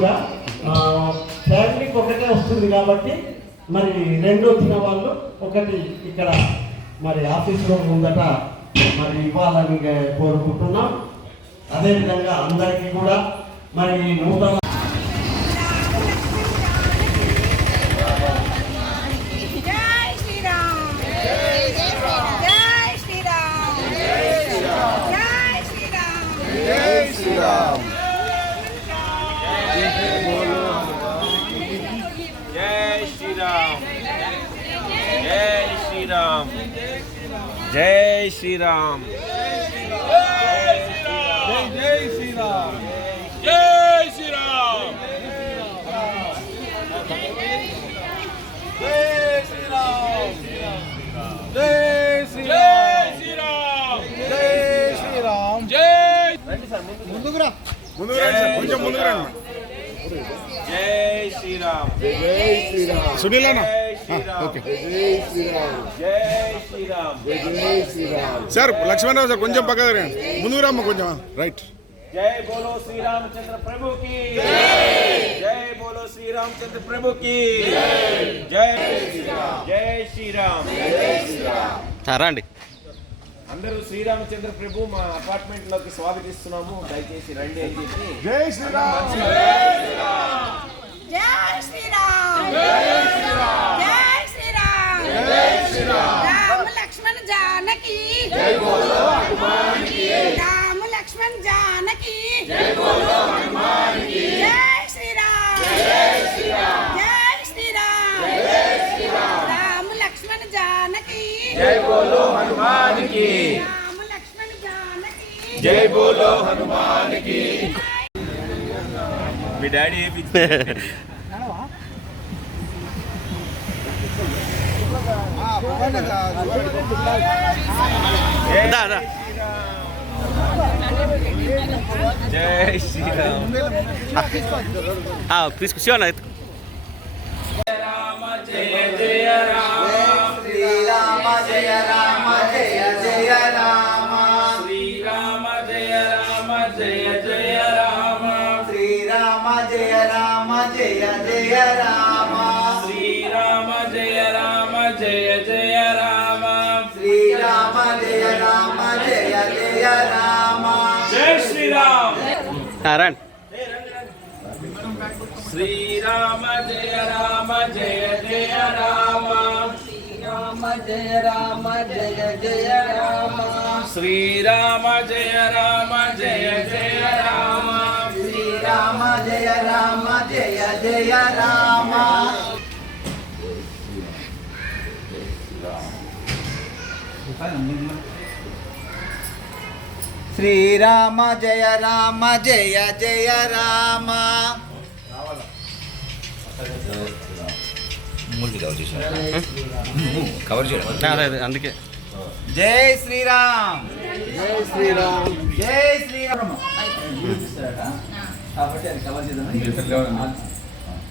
కూడా ఫ్యామిలీకి ఒకటే వస్తుంది కాబట్టి మరి రెండు వచ్చిన వాళ్ళు ఒకటి ఇక్కడ మరి ఆఫీస్లో ముందట మరి ఇవ్వాలని కోరుకుంటున్నాం. అదేవిధంగా అందరికీ కూడా మరి నూతన జై శ్రీరామ్ జై శ్రీరామ్ జై శ్రీరామ్ జై శ్రీరామ్ జై శ్రీరామ్ జై శ్రీరామ్ జై శ్రీరామ్. జై శ్రీరామ్. జై శ్రీరామ్. జై శ్రీరామ్. జై శ్రీరామ్ జై శ్రీరామ్ జై శ్రీరామ్ జై ముందుకు రా ముందుకు రండి సార్, కొంచెం ముందుకు రండి జై శ్రీరామ్ జై శ్రీరామ్ సునీల్ సార్ లక్ష్మణరావు సార్ కొంచెం పక్కన రండి ముందుకు రామ్మ కొంచెం రైట్ జై బోలో శ్రీరామచంద్ర ప్రభు की జై బోలో శ్రీరామచంద్ర ప్రభు की జై జై శ్రీరామ్ రండి అందరూ శ్రీరామచంద్ర ప్రభు మా అపార్ట్మెంట్లోకి స్వాగతిస్తున్నాము దయచేసి రండి అని చెప్పి జై శ్రీరామ్ జై శ్రీరామ్ జై శ్రీరామ్ జై శ్రీరామ్ రామ లక్ష్మణ్ జానకి. రామ లక్ష్మణ్ జానకి. జై శ్రీరామ్. జై శ్రీరామ్. రామ లక్ష్మణ్ జానకి. రామ లక్ష్మణ్ జానకి. జై బోలో దా, దా. జై శ్రీరామ్ ఆ, తీసుకు శివన్న ఎత్తు. శ్రీరామ జయ రామ జయ జయ రామ శ్రీరామ జయ రామ జయ జయ రామ శ్రీరామ జయ రామ జయ జయ రామ శ్రీరామ జయ రామ జయ జయ రామ జై శ్రీరామ్ రండి శ్రీరామ జయ రామ జయ జయ రామ రామ జయ రామ జయ జయ రామ శ్రీరామ జయ రామ జయ జయ రామ శ్రీరామ జయ రామ జయ జయ రామ శ్రీరామ జయ రామ జయ జయ రామ. అదే, అదే, అందుకే. జై శ్రీరామ్. జై శ్రీరామ్. జై శ్రీరామ్. కాబట్టి అది కవర్ చేద్దాం